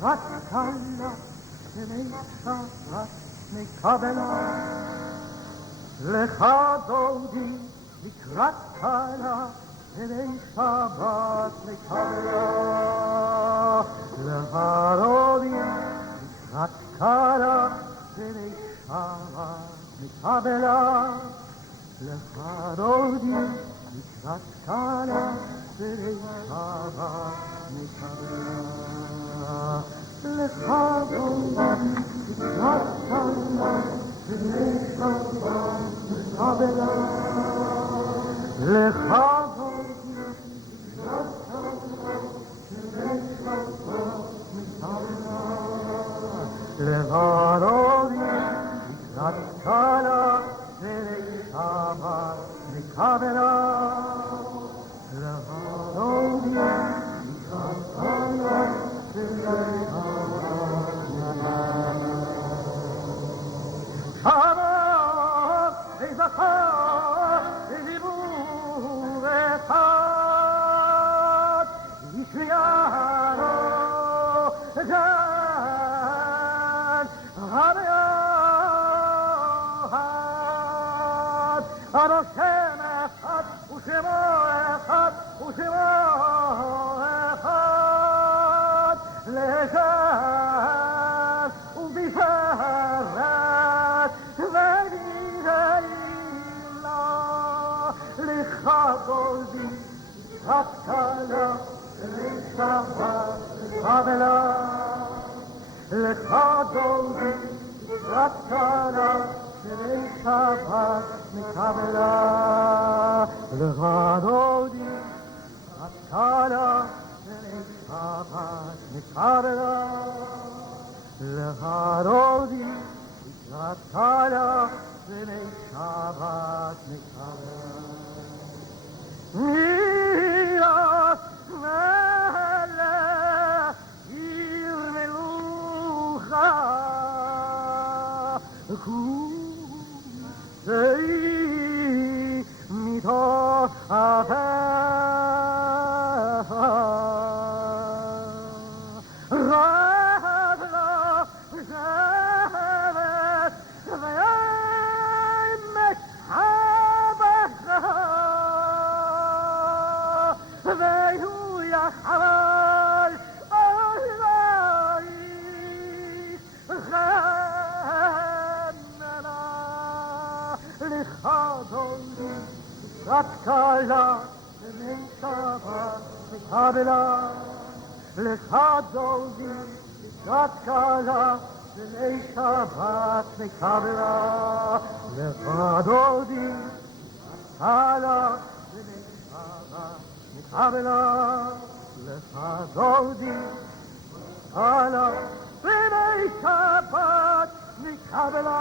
קלה שמשחת מקבלה לך דודי לקראת קלה שמשחת מקבלה לך דודי לקראת קלה שמשחת מקבלה לך דודי לקראת קלה שמשחת מקבלה לך דודי לקראת קלה שמשחת מקבלה לך דודי לקראת קלה שמשחת מקבלה לך דודי לקראת קלה שמשחת מקבלה לך דודי לקראת קלה Amor, es azar, es libertad, y criado, gan, amead, adoshem echad, ushemo echad, lejan, ובפרת ונגלה לך דודי לקראת קלה שמשחת מקבלה לך דודי לקראת קלה שמשחת מקבלה לך דודי לקראת קלה שמשחת מקבלה לך דודי לקראת קלה שמשחת מקבלה מירת מלך עיר מלוכה כוסי מתוך אפיך רד לה שבט וימת חבך ויהיו יחבל אלייך חננה לך דודי לקראת קלה שמשחת מקבלה לך דודי לקראת קלה שמשחת מקבלה לך דודי קלה שמשחת מקבלה לך דודי קלה שמשחת מקבלה